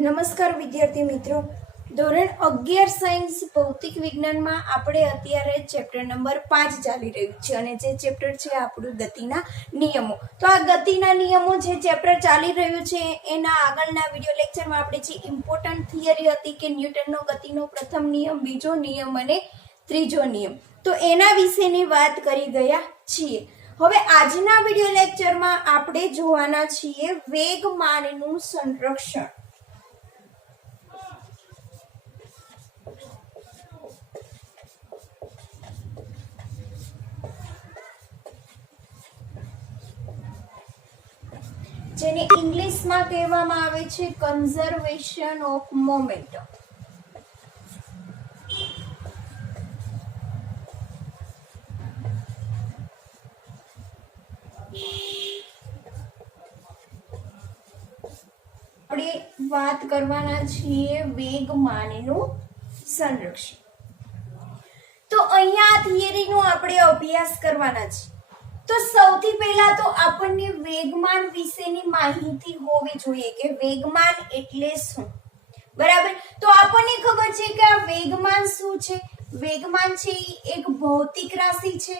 નમસ્કાર વિદ્યાર્થી મિત્રો, ધોરણ 11 સાયન્સ ભૌતિક વિજ્ઞાનમાં આપણે અત્યારે ચેપ્ટર નંબર 5 ચાલી રહ્યું છે અને જે ચેપ્ટર છે આપણું ગતિના નિયમો. તો આ ગતિના નિયમો જે ચેપ્ટર ચાલી રહ્યું છે એના આગળના વિડિયો લેક્ચરમાં આપણે જે ઇમ્પોર્ટન્ટ થિયરી હતી કે ન્યૂટનનો ગતિનો પ્રથમ નિયમ, બીજો નિયમ અને ત્રીજો નિયમ, તો એના વિશેની વાત કરી ગયા છીએ. હવે આજના વિડિયો લેક્ચરમાં આપણે જોવાના છીએ વેગમાનનું સંરક્ષણ. જેને ઇંગ્લિશમાં કહેવામાં આવે છે કન્ઝર્વેશન ઓફ મોમેન્ટમ. આપણે વાત કરવાના છીએ વેગમાનનું સંરક્ષણ. તો અહીંયા થિયરીનો આપણે અભ્યાસ કરવાના છે. તો સૌથી પહેલા તો આપણને વેગમાન વિશેની માહિતી હોવી જોઈએ કે વેગમાન એટલે શું. બરાબર, તો આપણને ખબર છે કે આ વેગમાન શું છે. વેગમાન છે એ એક ભૌતિક રાશિ છે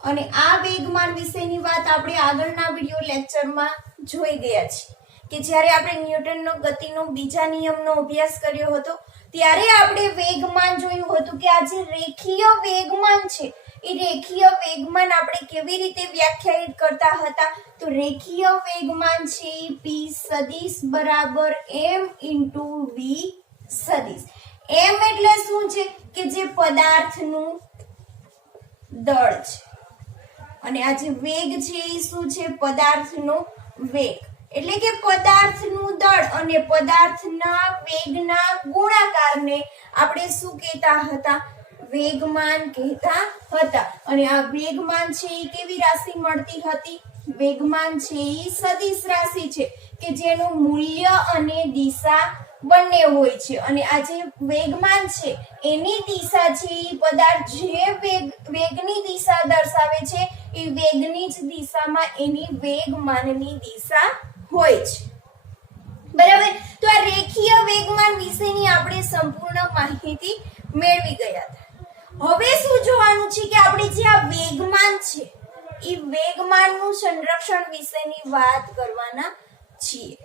અને આ વેગમાન વિશેની વાત આપણે આગળના વિડિયો લેક્ચરમાં જોઈ ગયા છીએ કે જ્યારે આપણે ન્યૂટનનો ગતિનો બીજા નિયમનો અભ્યાસ કર્યો હતો ત્યારે આપણે વેગમાન જોયું હતું કે આ જે રેખીય વેગમાન છે એ રેખીય વેગમાન આપણે કેવી રીતે વ્યાખ્યાયિત કરતા હતા. તો રેખીય વેગમાન છે p સદિશ બરાબર m * v સદિશ. m એટલે શું છે કે જે પદાર્થનું દળ છે અને આ જે વેગ છે એ શું છે, પદાર્થનો વેગ. એટલે કે પદાર્થનું દળ અને પદાર્થના વેગના ગુણાકારને આપણે શું કહેતા હતા, વેગમાન કહેતા હતા. અને આ વેગમાન છે એ કેવી રાશિ મળતી હતી, વેગમાન છે એ સદિશ રાશિ છે કે જેનું મૂલ્ય અને દિશા બંને હોય છે. અને આ જે વેગમાન છે એની દિશા છે એ પદાર્થ જે વેગની દિશા દર્શાવે છે એ વેગની જ દિશામાં એની વેગમાનની દિશા હોય છે. બરાબર, તો આ રેખીય વેગમાન વિશેની આપણે સંપૂર્ણ માહિતી મેળવી ગયા હતા. હવે શું જોવાનું છે કે આપણે જે આ વેગમાન છે એ વેગમાનનું સંરક્ષણ વિશેની વાત કરવાના છીએ.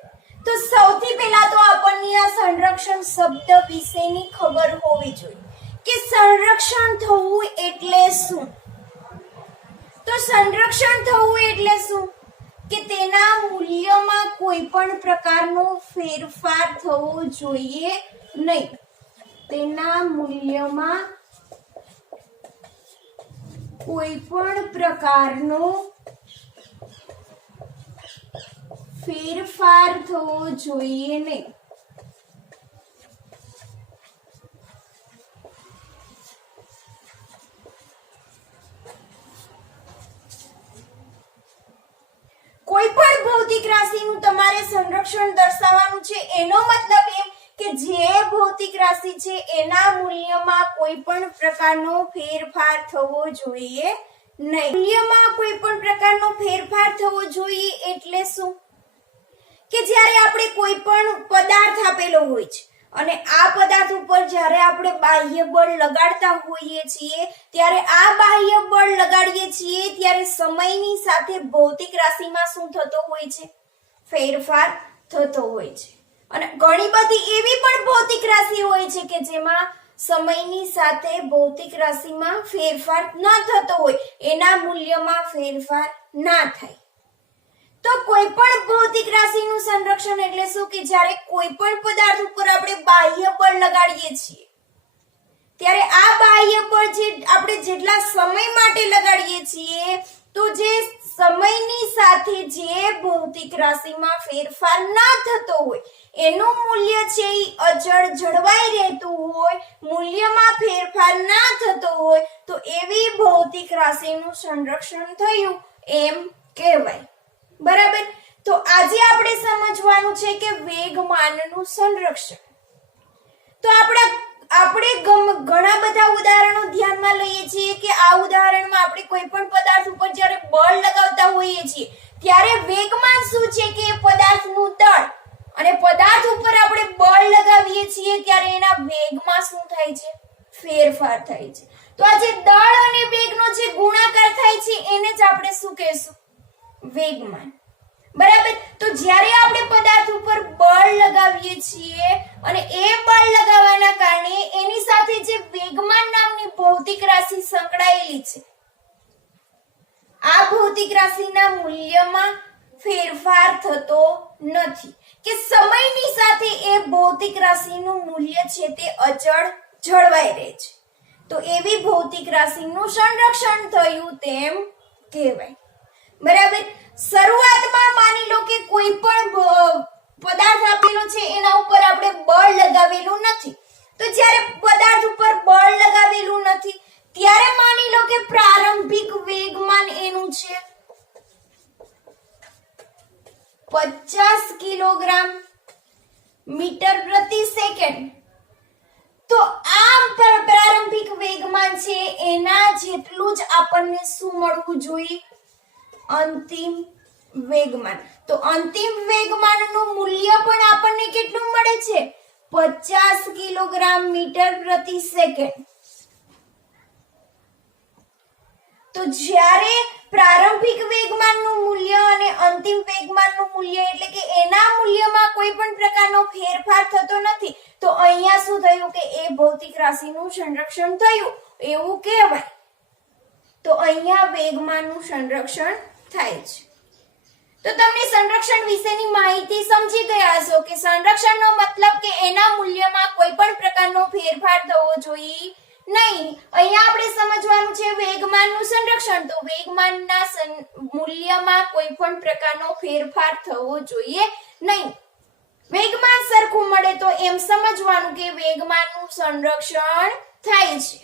તો સૌથી પહેલા તો આપણને આ સંરક્ષણ શબ્દ વિશેની ખબર હોવી જોઈએ કે સંરક્ષણ થવું એટલે શું. તો સંરક્ષણ થવું એટલે શું કે તેના મૂલ્યમાં કોઈ પણ પ્રકારનો ફેરફાર થવો જોઈએ નહીં. તેના મૂલ્યમાં કોઈ પણ પ્રકારનો ફેરફાર થવો જોઈએ નહીં. કોઈ પણ ભૌતિક રાશિનું તમારે સંરક્ષણ દર્શાવવાનું છે. એનો મતલબ એમ કે જે ભૌતિક રાશિ છે એના મૂલ્યમાં કોઈ પણ પ્રકારનો ફેરફાર થવો જોઈએ નહીં. મૂલ્યમાં કોઈ પણ પ્રકારનો ફેરફાર થવો જોઈએ એટલે શું કે જ્યારે આપણે કોઈ પણ પદાર્થ આપેલો હોય છે અને આ પદાર્થ ઉપર જ્યારે આપણે બાહ્ય બળ લગાડતા હોઈએ છીએ ત્યારે આ બાહ્ય બળ લગાડીએ છીએ ત્યારે સમયની સાથે ભૌતિક રાશિમાં શું થતો હોય છે, ફેરફાર થતો હોય છે. અને ઘણી બધી એવી પણ ભૌતિક રાશિ હોય છે કે જેમાં સમયની સાથે ભૌતિક રાશિમાં ફેરફાર ન થતો હોય, એના મૂલ્યમાં ફેરફાર ના થાય. તો કોઈ પણ ભૌતિક રાશિનું સંરક્ષણ એટલે શું કે જ્યારે કોઈ પણ પદાર્થ ઉપર આપણે બાહ્ય બળ લગાડીએ છીએ ત્યારે આ બાહ્ય બળ જે આપણે જેટલા સમય માટે લગાડીએ છીએ તો જે સમયની સાથે જે ભૌતિક રાશિમાં ફેરફાર ના થતો હોય એનું મૂલ્ય છે એ અચળ જળવાઈ રહેતું હોય, મૂલ્યમાં ફેરફાર ના થતો હોય તો એવી ભૌતિક રાશિનું સંરક્ષણ થયું એમ કહેવાય. બરાબર, તો આજે આપણે સમજવાનું છે કે વેગમાનનું સંરક્ષણ. તો આપણે ઘણા બધા ઉદાહરણો ધ્યાનમાં લઈએ છીએ કે આ ઉદાહરણમાં આપણે કોઈ પણ પદાર્થ ઉપર જ્યારે બળ લગાવતા હોઈએ છીએ ત્યારે વેગમાન શું છે કે પદાર્થનું દળ વેગમાં શું થાય છે? ફેરફાર થાય છે. તો આ જે દળ અને વેગનો જે ગુણાકાર થાય છે એને જ આપણે શું કહેશું? વેગમાન. બરાબર. તો જ્યારે આપણે પદાર્થ ઉપર બળ લગાવીએ છીએ અને એ બળ લગાવવાના કારણે એની સાથે જે વેગમાન નામની ભૌતિક રાશિ સંકળાયેલી છે, આ ભૌતિક રાશિના મૂલ્યમાં ફેરફાર થતો નથી કે સમયની સાથે એ ભૌતિક રાશિનું મૂલ્ય છે તે અચળ જળવાઈ રહે છે. તો એવી ભૌતિક રાશિનું સંરક્ષણ થયું તેમ કહેવાય. બરાબર. શરૂઆતમાં માની લો કે કોઈ પણ પદાર્થ આપેલો છે એના ઉપર આપણે બળ લગાવેલું નથી. તો જ્યારે પદાર્થ ઉપર બળ લગાવેલું નથી ત્યારે માની લો કે પ્રારંભિક વેગમાન એનું છે 50 કિલોગ્રામ મીટર પ્રતિ સેકન્ડ. તો આમ પ્રારંભિક વેગમાન છે એના જેટલું જ આપણને શું મળવું જોઈએ? અંતિમ વેગમાન. તો અંતિમ વેગમાનનું મૂલ્ય પણ આપણને કેટલું મળે છે? 50 કિલોગ્રામ મીટર પ્રતિ સેકન્ડ. તો જ્યારે પ્રારંભિક વેગમાનનું મૂલ્ય અને અંતિમ વેગમાનનું મૂલ્ય એટલે કે એના મૂલ્યમાં કોઈ પણ પ્રકારનો ફેરફાર થતો નથી, તો અહીંયા શું થયું કે એ ભૌતિક રાશિનું સંરક્ષણ થયું એવું કહેવાય. તો અહીંયા વેગમાનનું સંરક્ષણ થાય છે. તો તમને સંરક્ષણ વિશેની માહિતી સમજી ગયા હશો કે સંરક્ષણનો મતલબ કે એના મૂલ્યમાં કોઈ પણ પ્રકારનો ફેરફાર થવો જોઈએ નહીં. અહીંયા આપણે સમજવાનું છે વેગમાનનું સંરક્ષણ. તો વેગમાનના મૂલ્યમાં કોઈ પણ પ્રકારનો ફેરફાર થવો જોઈએ નહીં. વેગમાન સરખું મળે તો એમ સમજવાનું કે વેગમાનનું સંરક્ષણ થાય છે.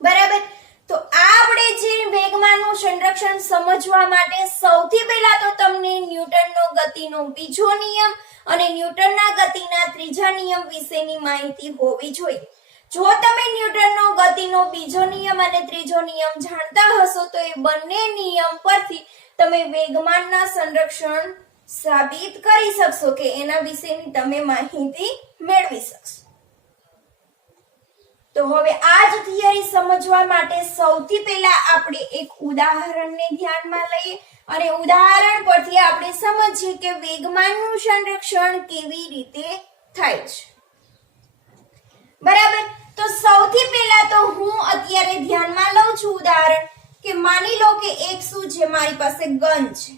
બરાબર. તો આપણે જે વેગમાનનું સંરક્ષણ સમજવા માટે સૌથી પહેલા તો તમને ન્યૂટનનો ગતિનો બીજો નિયમ અને ન્યૂટનના ગતિના ત્રીજા નિયમ વિશેની માહિતી હોવી જોઈએ. જો તમે ન્યૂટનનો ગતિનો બીજો નિયમ અને ત્રીજો નિયમ જાણતા હશો તો એ બંને નિયમ પરથી તમે વેગમાનના સંરક્ષણ સાબિત કરી શકશો કે એના વિશેની તમે માહિતી મેળવી શકશો. તો હવે આ જ થિયરી સમજવા માટે સૌથી પહેલા આપણે એક ઉદાહરણને ધ્યાનમાં લઈએ અને ઉદાહરણ પરથી આપણે સમજીએ કે વેગમાનનું સંરક્ષણ કેવી રીતે થાય છે. બરાબર. તો સૌથી પહેલા તો હું અત્યારે ધ્યાનમાં લઉં છું ઉદાહરણ કે માની લો કે એક શું છે, મારી પાસે ગન છે.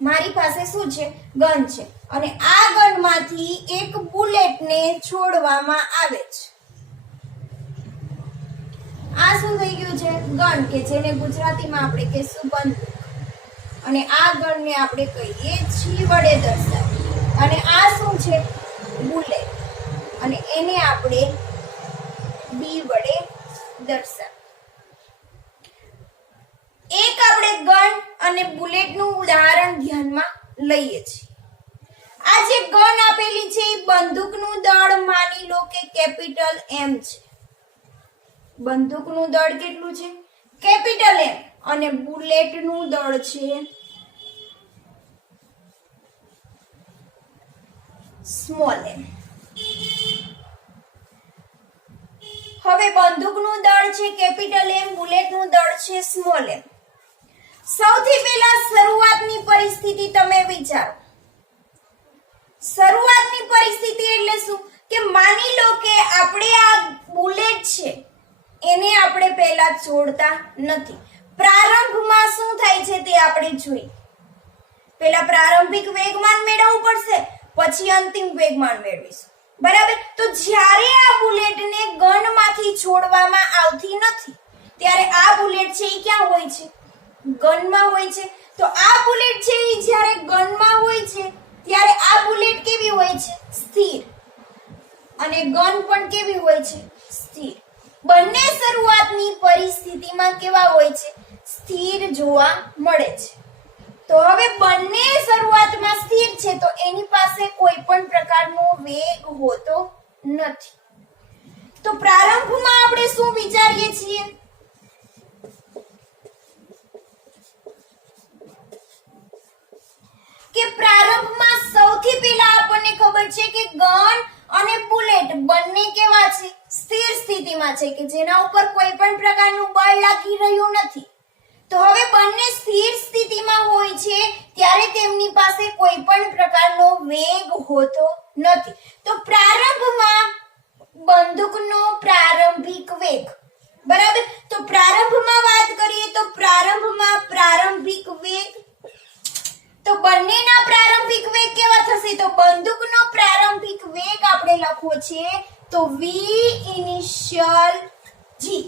મારી પાસે શું છે? ગન છે અને આ ગનમાંથી એક બુલેટને છોડવામાં આવે છે. આ શું થઈ ગયું છે? ગન, કે જેને ગુજરાતીમાં આપણે કહીશું બંદૂક. અને આ ગનને આપણે કહીએ જી વડે દર્શાવીએ. અને આ શું છે? બુલેટ. અને એને આપણે બી વડે દર્શાવીએ. એક આપણે ગન અને બુલેટનું ઉદાહરણ ધ્યાનમાં લઈએ છીએ. આ જે ગન આપેલી છે એ બંદૂકનું દળ માની લો કે કેપિટલ એમ છે. બંદૂકનું દળ કેટલું છે? Capital M. અને બુલેટનું દળ છે સ્મોલ એમ. હવે બંદૂકનું દળ છે કેપિટલ એમ, બુલેટનું દળ છે સ્મોલ એમ. સૌથી પહેલા શરૂઆતની પરિસ્થિતિ તમે વિચારો. શરૂઆતની પરિસ્થિતિ એટલે શું કે માની લો કે આપણે આ બુલેટ છે એને આપણે પહેલા છોડતા નથી. પ્રારંભમાં શું થાય છે તે આપણે જોઈએ. પહેલા પ્રારંભિક વેગમાન મેળવવું પડશે, પછી અંતિમ વેગમાન મેળવીશું. બરાબર. તો જ્યારે આ બુલેટને ગનમાંથી છોડવામાં આવતી નથી ત્યારે આ બુલેટ છે એ ક્યાં હોય છે? ગનમાં હોય છે. તો આ બુલેટ છે એ જ્યારે ગનમાં હોય છે ત્યારે આ બુલેટ કેવી હોય છે? સ્થિર. અને ગન પણ કેવી હોય છે? સ્થિર. બંને શરૂઆતની પરિસ્થિતિમાં કેવા હોય છે? સ્થિર જોવા મળે છે. તો હવે બંને શરૂઆતમાં સ્થિર છે તો એની પાસે કોઈ પણ પ્રકારનો વેગ હોતો નથી. તો પ્રારંભમાં આપણે શું વિચારીએ છીએ? કે પ્રારંભમાં સૌથી પહેલા આપણને ખબર છે કે ગન અને બુલેટ બંને કેવા છે? સ્થિર સ્થિતિમાં છે કે જેના ઉપર કોઈ પણ પ્રકારનું બળ લાગી રહ્યું નથી. તો હવે બંને સ્થિર સ્થિતિમાં હોય છે ત્યારે તેમની પાસે કોઈ પણ પ્રકારનો વેગ હોતો નથી. તો પ્રારંભમાં બંદૂકનો પ્રારંભિક વેગ, બરાબર. તો પ્રારંભમાં વાત કરીએ તો પ્રારંભમાં પ્રારંભિક વેગ, તો બંનેના પ્રારંભિક વેગ કેવા થશે? તો બંદૂકનો પ્રારંભિક વેગ આપણે લખવો છે તો v ઇનિશિયલ g,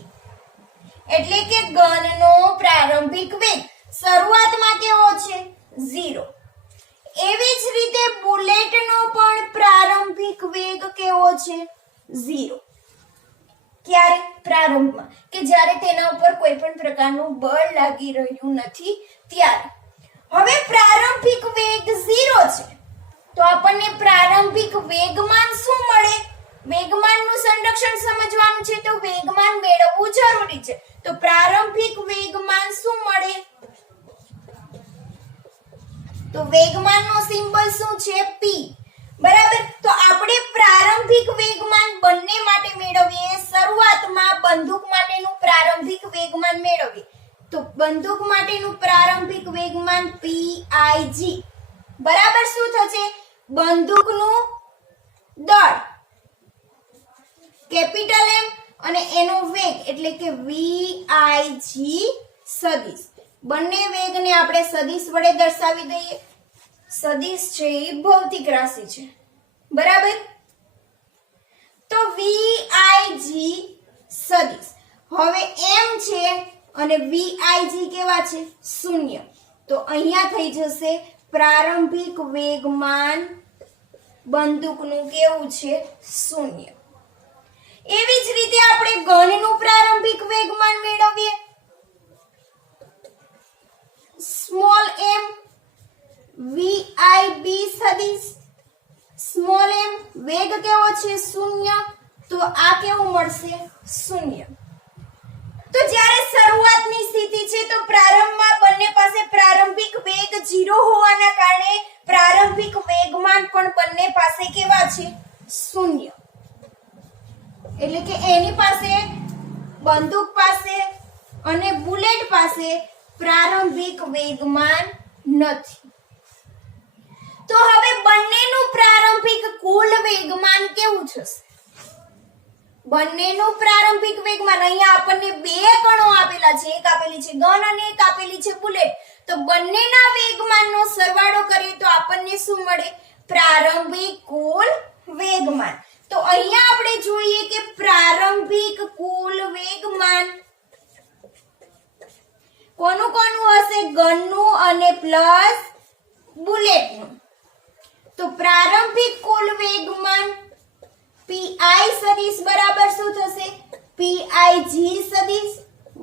એટલે કે ગનનો પ્રારંભિક વેગ શરૂઆતમાં કેવો છે? 0. એવી જ રીતે બુલેટનો પણ પ્રારંભિક વેગ કેવો છે? 0. ક્યારે? પ્રારંભમાં, કે જ્યારે તેના ઉપર કોઈ પણ પ્રકારનું બળ લાગી રહ્યું નથી ત્યારે. હવે પ્રારંભિક વેગ 0 છે તો આપણને પ્રારંભિક વેગમાન શું મળે? વેગમાનનું સંરક્ષણ સમજવાનું છે તો વેગમાન મેળવવું જરૂરી છે. તો પ્રારંભિક વેગમાન શું મળે? તો વેગમાનનો સિમ્બોલ શું છે? p, બરાબર. તો આપણે પ્રારંભિક વેગમાન બંને માટે મેળવીએ. શરૂઆતમાં બંદૂક માટેનું પ્રારંભિક વેગમાન મેળવીએ તો બંદૂક માટેનું પ્રારંભિક વેગમાન pig, બરાબર. શું થશે? બંદૂકનું દળ કેપિટલ M અને એનો વેગ એટલે કે vig સદિશ. બંને વેગને આપણે સદિશ વડે દર્શાવી દઈએ. સદિશ છે એ ભૌતિક રાશિ છે, બરાબર. તો vig સદિશ. હવે m છે અને vig કેવા છે? 0. તો અહીંયા થઈ જશે પ્રારંભિક વેગમાન બંદૂકનું કેવું છે? 0. એવી જ રીતે આપણે ગનનું પ્રારંભિક વેગમાન મેળવીએ. સ્મોલ m vib સદિશ. સ્મોલ m વેગ કેવો છે? 0. તો આ કેવું મળશે? 0. તો જ્યારે શરૂઆતની સ્થિતિ છે તો પ્રારંભમાં બંને પાસે પ્રારંભિક વેગ 0 હોવાના કારણે પ્રારંભિક વેગમાન પણ બંને પાસે કેવા છે? 0. એટલે કે એની પાસે, બંદૂક પાસે અને બુલેટ પાસે પ્રારંભિક વેગમાન નથી. તો હવે બંનેનું પ્રારંભિક કુલ વેગમાન કેવું થશે? બંનેનું પ્રારંભિક વેગમાન, અહીંયા આપણને બે કણો આપેલા છે, એક આપેલી છે ગન અને એક આપેલી છે બુલેટ. તો બંનેના વેગમાનનો સરવાળો કરીએ તો આપણને શું મળે? પ્રારંભિક કુલ વેગમાન. તો અહીંયા આપણે જોઈએ કે પ્રારંભિક કુલ વેગમાન કોનું કોનું હશે? ગનનું અને પ્લસ બુલેટનું. તો પ્રારંભિક કુલ વેગમાન pi સદિશ બરાબર શું થશે? pig સદિશ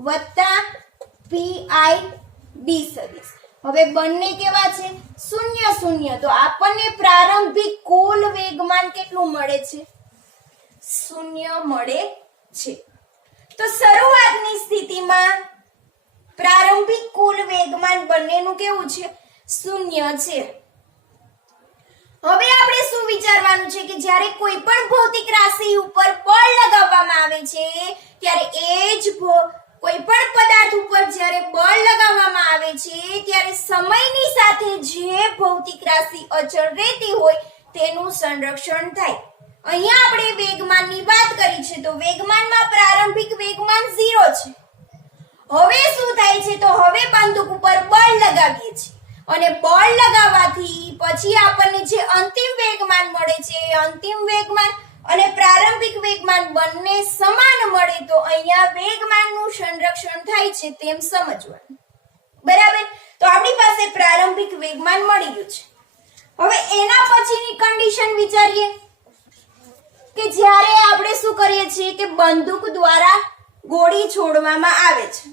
વત્તા pid સદિશ. હવે બંને કેવા છે? 0 0. તો આપણને પ્રારંભિક કુલ વેગમાન કેટલું મળે છે? 0 મળે છે. તો શરૂઆતની સ્થિતિમાં પ્રારંભિક કુલ વેગમાન બંનેનું કેવું છે? 0 છે. હવે આપણે શું વિચારવાનું છે કે જ્યારે કોઈ પણ ભૌતિક રાશિ ઉપર બળ લગાવવામાં આવે છે ત્યારે એ જ કોઈ પણ પદાર્થ ઉપર જ્યારે બળ લગાવવામાં આવે છે ત્યારે સમયની સાથે જે ભૌતિક રાશિ અચળ રહેતી હોય તેનું સંરક્ષણ થાય. અહીંયા આપણે વેગમાનની વાત કરી છે તો વેગમાનમાં પ્રારંભિક વેગમાન 0 છે. હવે શું થાય છે? તો હવે બંદૂક ઉપર બળ લગાવીએ છીએ અને બળ લગાવવાથી પછી આપણને જે અંતિમ વેગમાન મળે છે અંતિમ વેગમાન અને પ્રારંભિક વેગમાન બંને સમાન મળે તો અહીંયા વેગમાનનું સંરક્ષણ થાય છે તેમ સમજવાનું, બરાબર. તો આપણી પાસે પ્રારંભિક વેગમાન મળી ગયું છે. હવે એના પછીની કન્ડિશન વિચારીએ કે જ્યારે આપણે શું કરીએ છીએ કે બંદૂક દ્વારા ગોળી છોડવામાં આવે છે.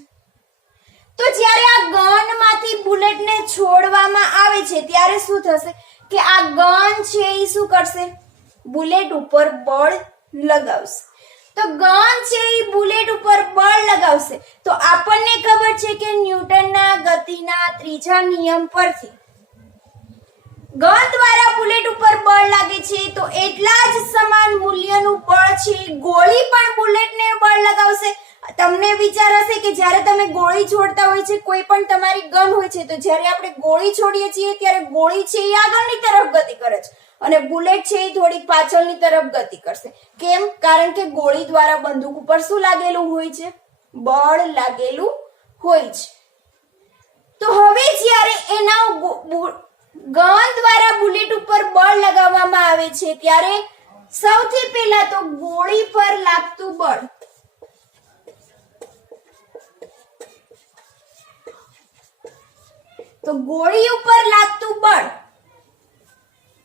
તો જ્યારે આ ગનમાંથી બુલેટને છોડવામાં આવે છે ત્યારે શું થશે કે આ ગન છે એ શું કરશે? બુલેટ ઉપર બળ લગાવશે. તો ગન છે એ બુલેટ ઉપર બળ લગાવશે તો આપણને ખબર છે કે ન્યૂટનના ગતિના ત્રીજા નિયમ પરથી ગન દ્વારા બુલેટ ઉપર બળ લાગે છે તો એટલા જ સમાન મૂલ્યનું બળ છે ગોળી પણ બુલેટને બળ લગાવશે. તમને વિચાર હશે કે જ્યારે તમે ગોળી છોડતા હોય છે, કોઈ પણ તમારી ગન હોય છે, તો જ્યારે આપણે ગોળી છોડીએ છીએ ત્યારે ગોળી છે એ આગળની તરફ ગતિ કરે છે અને બુલેટ છે એ થોડી પાછળની તરફ ગતિ કરશે. કેમ? કારણ કે ગોળી દ્વારા બંદૂક ઉપર શું લાગેલું હોય છે? બળ લાગેલું હોય છે. તો હવે જ્યારે એના ગન દ્વારા બુલેટ ઉપર બળ લગાવવામાં આવે છે ત્યારે સૌથી પહેલા તો ગોળી પર લાગતું બળ, તો ગોળી ઉપર લાગતું બળ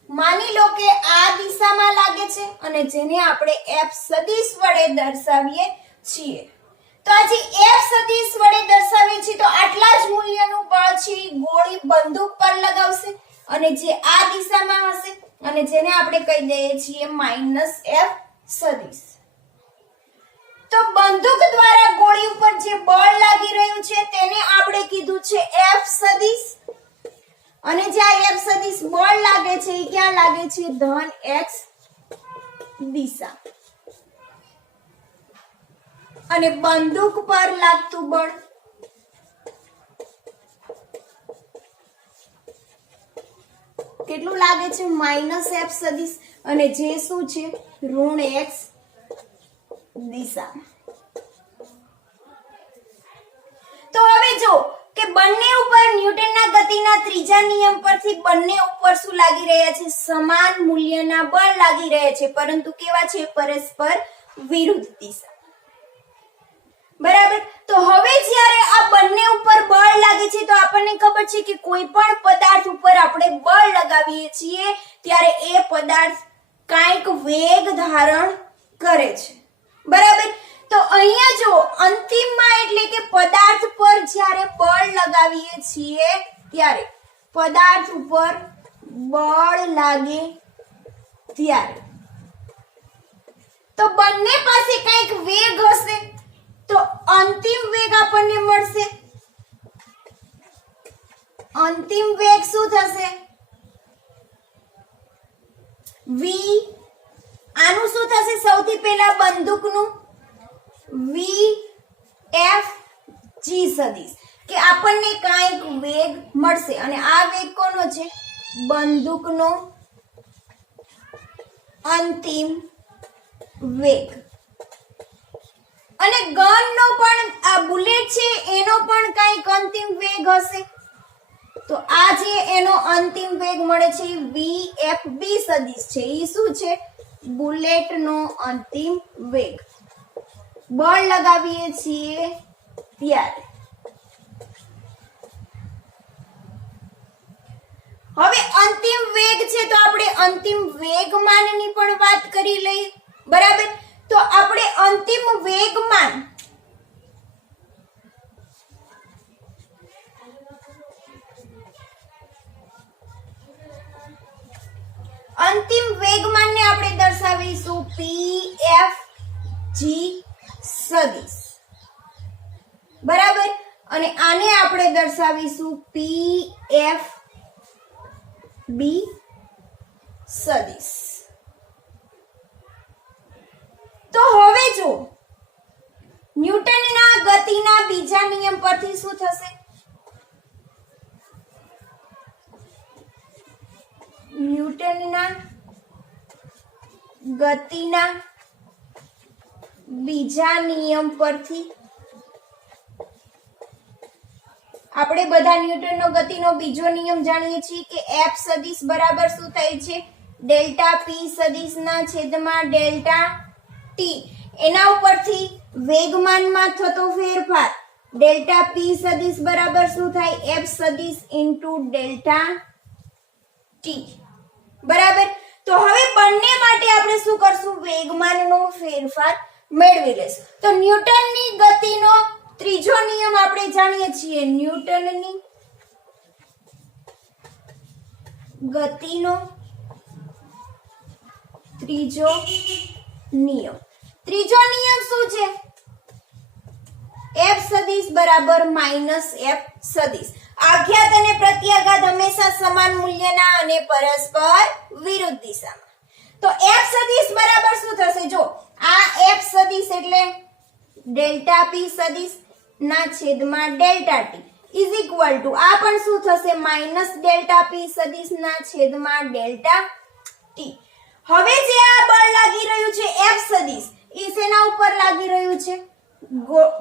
માની લો કે આ દિશામાં લાગે છે અને જેને આપણે F સદિશ વડે દર્શાવીએ છીએ. તો આ જે F સદિશ વડે દર્શાવીએ છીએ તો આટલા જ મૂલ્યનું બળ છે ગોળી બંદૂક પર લગાવશે અને જે આ દિશામાં હશે અને જેને આપણે કહી દઈએ છીએ -F સદિશ. તો બંદૂક દ્વારા ગોળી ઉપર જે બળ લાગી રહ્યું છે તેને આપણે કીધું છે F સદિશ અને જે આ F સદિશ બળ લાગે છે એ ક્યાં લાગે છે? ધન x દિશા. અને બંદૂક પર લાગતું બળ કેટલું લાગે છે? -F સદિશ અને જે શું છે? ઋણ x દિશા. તો હવે જો કે બંને ઉપર ન્યૂટનના ગતિના ત્રીજા નિયમ પરથી બંને ઉપર શું લાગી રહ્યા છે? સમાન મૂલ્યના બળ લાગી રહ્યા છે, પરંતુ કેવા છે? પરસ્પર વિરુદ્ધ દિશા. બરાબર. તો હવે જ્યારે આ બંને ઉપર બળ લાગે છે તો આપણને ખબર છે કે કોઈ પણ પદાર્થ ઉપર આપણે બળ લગાવીએ છીએ ત્યારે એ પદાર્થ કાંઈક વેગ ધારણ કરે છે. બરાબર. તો અહીંયા જો અંતિમમાં એટલે કે પદાર્થ પર જ્યારે બળ લગાવીએ છીએ ત્યારે પદાર્થ ઉપર બળ લાગે ત્યારે તો બંને પાસે કંઈક વેગ હશે તો અંતિમ વેગ આપણને મળશે. અંતિમ વેગ શું થશે? v. આનું શું થશે? સૌથી પહેલા બંદૂકનું Vf g સદિશ કે આપણને કાંઈક વેગ મળશે અને આ વેગ કોનો છે? બંદૂકનો અંતિમ વેગ. અને ગનનો પણ આ બુલેટ છે એનો પણ કાંઈક અંતિમ વેગ હશે. તો આ જે એનો અંતિમ વેગ મળે છે Vfb સદિશ છે એ શું છે? બુલેટનો અંતિમ વેગ. બળ લગાવીએ છીએ ત્યારે. હવે અંતિમ વેગ છે તો આપણે અંતિમ વેગમાનની પણ વાત કરી લઈએ. બરાબર. તો આપણે અંતિમ વેગમાન ને આપણે દર્શાવીશું Pfg સદિશ. બરાબર. અને આને આપણે દર્શાવીશું Pfb સદિશ. તો હવે જો ન્યૂટનના ગતિના બીજા નિયમ પરથી શું થશે? ન્યૂટનના ગતિના બીજા નિયમ પરથી આપણે બધા ન્યૂટનનો ગતિનો બીજો નિયમ જાણીએ છીએ કે F સદિશ બરાબર શું થાય છે? ડેલ્ટા P સદિશના છેદમાં ડેલ્ટા T. એના ઉપરથી વેગમાનમાં થતો ફેરફાર ડેલ્ટા P સદિશ બરાબર શું થાય? F સદિશ ઇન્ટુ ડેલ્ટા T. બરાબર. તો હવે બંને માટે આપણે શું કરશું? વેગમાનનો ફેરફાર મેળવી લેશું. તો ન્યૂટનની ગતિનો ત્રીજો નિયમ આપણે જાણીએ છીએ. ન્યૂટનની ગતિનો ત્રીજો નિયમ. ત્રીજો નિયમ શું છે? F સદિશ બરાબર -F સદિશ. આઘાત અને પ્રત્યાઘાત હંમેશા સમાન મૂલ્યના અને પરસ્પર વિરુદ્ધ દિશામાં. તો f સદિશ બરાબર શું થશે? જો આ f સદિશ એટલે ડેલ્ટા p સદિશ ના છેદમાં delta t is equal to આ પણ શું થશે? માઈનસ ડેલ્ટા p સદિશ ના છેદમાં ડેલ્ટા t. હવે જે આ બળ લાગી રહ્યું છે f સદિશ એ શેના ઉપર લાગી રહ્યું છે?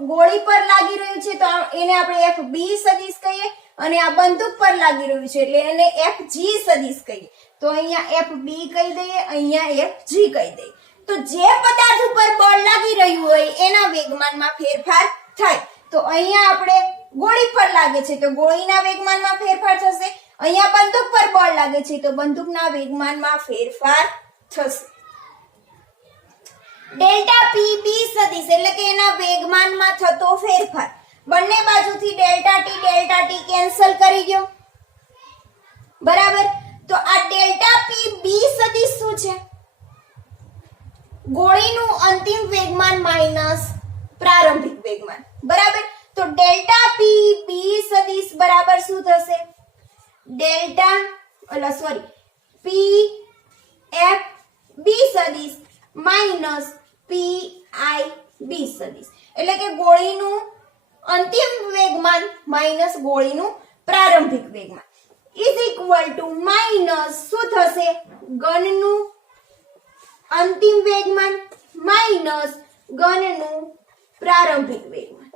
ગોળી પર લાગી રહ્યું છે, તો એને આપણે fb સદિશ કહીએ. અને આ બંદૂક પર લાગી રહ્યું છે એટલે એને fg સદિશ કહીએ. તો અહીંયા fb કહી દઈએ, અહીંયા fg કહી દઈએ. તો જે પદાર્થ ઉપર બળ લાગી રહ્યું હોય એના વેગમાનમાં ફેરફાર થાય. તો અહીંયા આપણે ગોળી પર લાગે છે તો ગોળીના વેગમાનમાં ફેરફાર થશે. અહીંયા બંદૂક પર બળ લાગે છે તો બંદૂકના વેગમાનમાં ફેરફાર થશે. ડેલ્ટા pb સદિશ એટલે કે એના વેગમાનમાં થતો ફેરફાર. બંને બાજુથી ડેલ્ટા t કેન્સલ કરી દો. બરાબર. તો આ ડેલ્ટા pb સદિશ શું છે? ગોળીનું અંતિમ વેગમાન માઈનસ પ્રારંભિક વેગમાન. બરાબર. તો ડેલ્ટા pb સદિશ બરાબર શું થશે? pfb સદિશ માઈનસ pib સદિશ એટલે કે ગોળીનું અંતિમ વેગમાન માઈનસ ગોળીનું પ્રારંભિક વેગમાન ઇઝ ઇક્વલ ટુ માઈનસ શું થશે? ઘનનું અંતિમ વેગમાન માઈનસ ઘનનું પ્રારંભિક વેગમાન.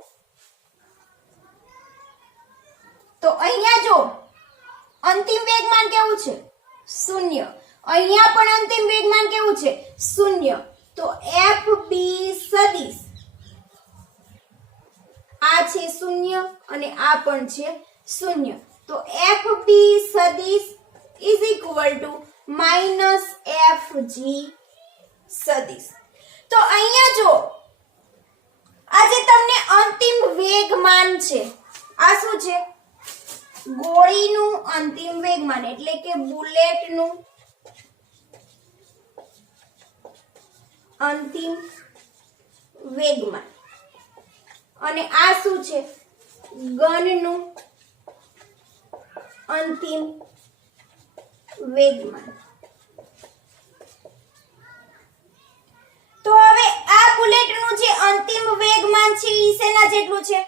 તો અહીંયા જો અંતિમ વેગમાન કેવું છે? 0. અહીંયા પણ અંતિમ વેગમાન કેવું છે? 0. તો fb સદિશ આ છે 0 અને આ પણ છે 0. તો fb સદિશ is equal to minus fg સદિશ. તો અહીંયા જો આ જે તમને અંતિમ વેગમાન છે આ શું છે? ગોળીનું અંતિમ વેગમાન એટલે કે બુલેટનું અંતિમ વેગમાન. અને આ શું છે? ગનનું અંતિમ વેગમાન. તો હવે આ બુલેટનું જે અંતિમ વેગમાન છે એ શેના જેટલું છે?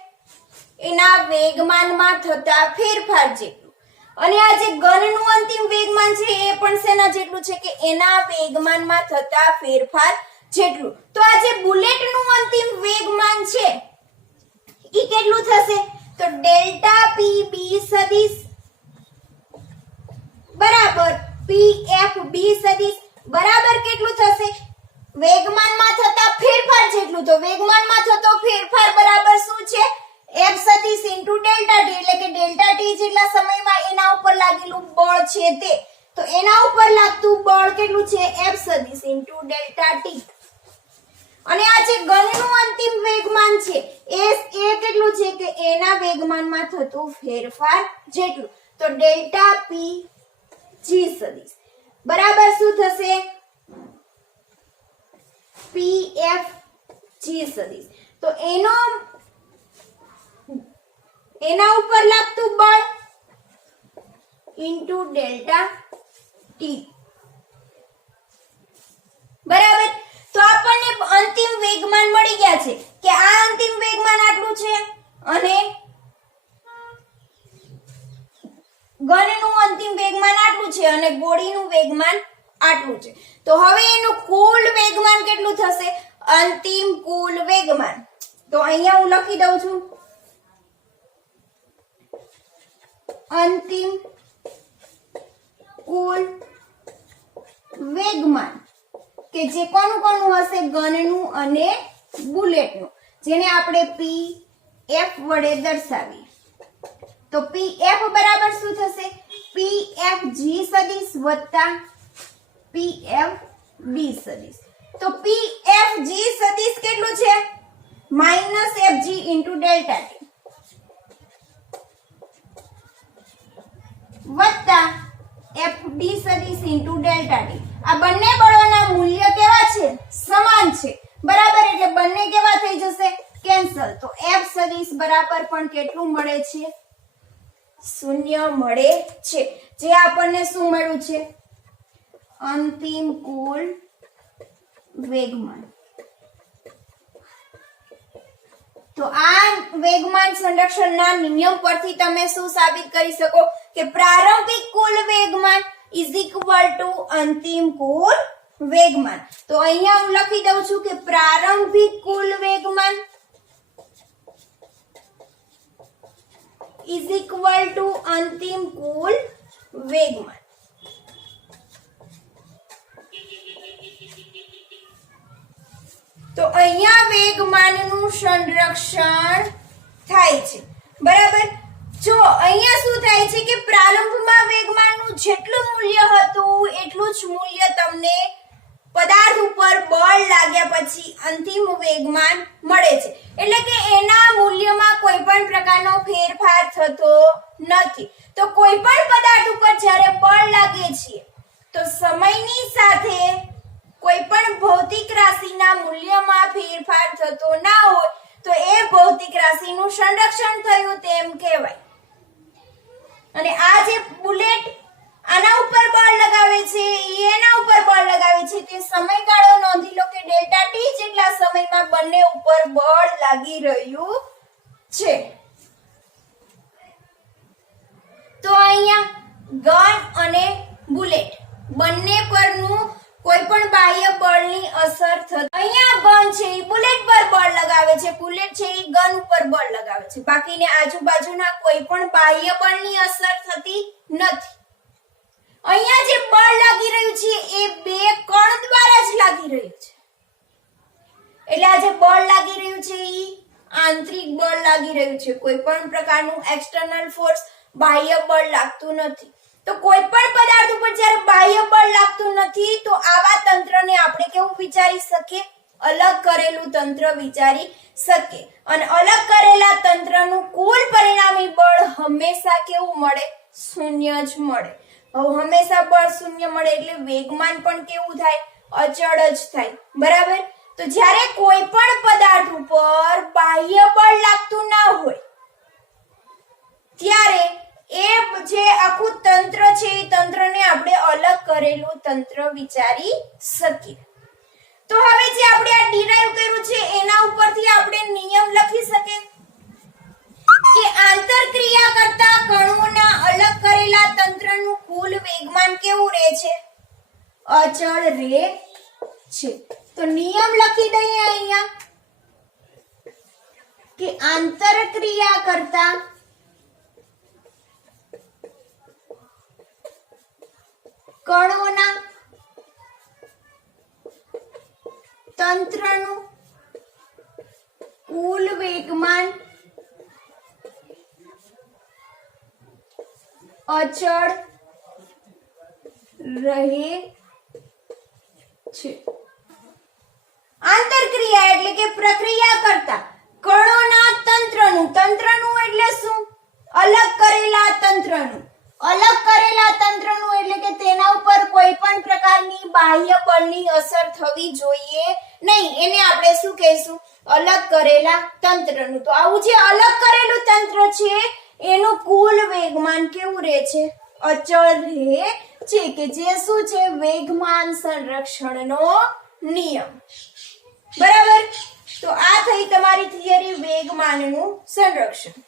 એના વેગમાનમાં થતા ફેરફાર જેટલું. અને આ જે ઘનનું અંતિમ વેગમાન છે એ પણ શેના જેટલું છે? કે એના વેગમાનમાં થતા ફેરફાર જેટલું. તો આ જે બુલેટનું અંતિમ વેગમાન છે ઈ કેટલું થશે? તો ડેલ્ટા pb સદિશ બરાબર pfb સદિશ બરાબર કેટલું થશે? વેગમાનમાં થતા ફેરફાર જેટલું. તો વેગમાનમાં થતો ફેરફાર બરાબર શું છે? f સદિશ ઇન્ટુ ડેલ્ટા t એટલે કે ડેલ્ટા t જેટલા સમયમાં એના ઉપર લાગેલું બળ છે તે. તો એના ઉપર લાગતું બળ કેટલું છે? f સદિશ ઇન્ટુ ડેલ્ટા t. અને આ જે ઘનનું અંતિમ વેગમાન છે એ કેટલું છે? કે એના વેગમાનમાં થતો ફેરફાર જેટલું. તો ડેલ્ટા p g સદિશ બરાબર શું થશે? pf g સદિશ. તો એના ઉપર લાગતું બળ ઇન્ટુ ડેલ્ટા t. બરાબર. તો આપણને અંતિમ વેગમાન મળી ગયા છે કે આ અંતિમ વેગમાન આટલું છે અને ઘનનું અંતિમ વેગમાન આટલું છે અને ગોળીનું વેગમાન આટલું છે. તો હવે એનું કુલ વેગમાન કેટલું થશે? અંતિમ કુલ વેગમાન. તો અહીંયા હું લખી દઉં છું અંતિમ કુલ વેગમાન કે જે કોનું હશે? ઘનનું અને બુલેટનું, જેને આપણે pf વડે દર્શાવીએ. તો pf બરાબર શું થશે? pfg સદિશ વત્તા pfb સદિશ. તો pfg સદિશ કેટલું છે? Minus fg into delta t વત્તા fb સદિશ ઇન્ટુ ડેલ્ટા t. આ બંને બળોના મૂલ્ય કેવા છે? સમાન છે. બરાબર. એટલે બંને કેવા થઈ જશે? કેન્સલ. તો f સદિશ બરાબર પણ કેટલું મળે છે? શૂન્ય મળે છે, જે આપણને શું મળ્યું છે? અંતિમ કુલ વેગમાન. તો આ વેગમાન સંરક્ષણના નિયમ પરથી તમે શું સાબિત કરી શકો કે પ્રારંભિક કુલ વેગમાન ઇઝ ઇક્વલ ટુ અંતિમ કુલ વેગમાન. તો અહીંયા હું લખી દઉં છું કે પ્રારંભિક કુલ વેગમાન ઇઝ ઇક્વલ ટુ અંતિમ કુલ વેગમાન. તો અહીંયા વેગમાનનું સંરક્ષણ થાય છે. બરાબર. જો અહીંયા શું થાય છે કે પ્રારંભમાં વેગમાનનું જેટલું મૂલ્ય હતું એટલું જ મૂલ્ય તમને પદાર્થ ઉપર બળ લાગ્યા પછી અંતિમ વેગમાન મળે છે. એટલે કે એના મૂલ્યમાં કોઈ પણ પ્રકારનો ફેરફાર થતો નથી. તો કોઈ પણ પદાર્થ ઉપર જ્યારે બળ લાગે છે તો સમયની સાથે કોઈ પણ ભૌતિક રાશિના મૂલ્યમાં ફેરફાર થતો ના હોય તો એ ભૌતિક રાશિનું સંરક્ષણ થયું તેમ કહેવાય. અને આ જે બુલેટ આના ઉપર બળ લગાવે છે, એના ઉપર બળ લગાવે છે, તે સમયગાળો નોંધી લો કે ડેલ્ટા ટી જેટલા સમયમાં બંને ઉપર બળ લાગી રહ્યું છે. તો અહીંયા ગન અને બુલેટ બંને પરનું કોઈ પણ બાહ્ય બળની અસર થતી. અહીંયા ગન છે એ બુલેટ પર બળ લગાવે છે, બુલેટ છે એ ગન ઉપર બળ લગાવે છે, બાકીને આજુબાજુના કોઈ પણ બાહ્ય બળની અસર થતી નથી. અહીંયા જે બળ લાગી રહ્યું છે એ બે કણ દ્વારા જ લાગી રહ્યું છે. એટલે આ જે બળ લાગી રહ્યું છે એ આંતરિક બળ લાગી રહ્યું છે, કોઈ પણ પ્રકારનું એક્સટર્નલ ફોર્સ બાહ્ય બળ લાગતું નથી. તો કોઈ પણ પદાર્થ ઉપર જ્યારે બાહ્ય બળ લાગતું નથી તો આવા તંત્રને આપણે કેવું વિચારી શકીએ? અલગ કરેલું તંત્ર વિચારી શકીએ. અને અલગ કરેલા તંત્રનું કુલ પરિણામી બળ હંમેશા કેવું મળે? શૂન્ય જ મળે. હવે હંમેશા બળ શૂન્ય મળે એટલે વેગમાન પણ કેવું થાય? અચળ જ થાય. બરાબર. તો જ્યારે કોઈ પણ પદાર્થ ઉપર બાહ્ય બળ લાગતું ના હોય ત્યારે એ જે આખું તંત્ર છે એ તંત્રને આપણે અલગ કરેલું તંત્ર વિચારી શકીએ. તો હવે જે આપણે આ ડિરાઈવ કર્યું છે એના ઉપરથી આપણે નિયમ લખી શકીએ કે આંતરક્રિયા કરતા કણોના અલગ કરેલા તંત્રનું કુલ વેગમાન કેવું રહે છે? અચળ રહે છે. તો નિયમ લખી દઈએ અહીંયા કે આંતરક્રિયા કરતા કણોના તંત્રનું કુલ વેગમાન અચળ રહે છે. આંતરક્રિયા એટલે કે પ્રક્રિયા કરતા કણોના તંત્રનું એટલે શું? અલગ કરેલા તંત્રનું. અલગ કરેલા તંત્રનું એટલે કે તેના ઉપર કોઈ પણ પ્રકારની બાહ્ય બળની અસર થવી જોઈએ નહીં. એને આપણે શું કહીશું? અલગ કરેલા તંત્રનું. તો આવું જે અલગ કરેલું તંત્ર છે એનું કુલ વેગમાન કેવું રહે છે? અચળ રહે છે. કે જે શું છે? વેગમાન સંરક્ષણનો નિયમ. બરાબર. તો આ થઈ તમારી થિયરી વેગમાનનું સંરક્ષણ.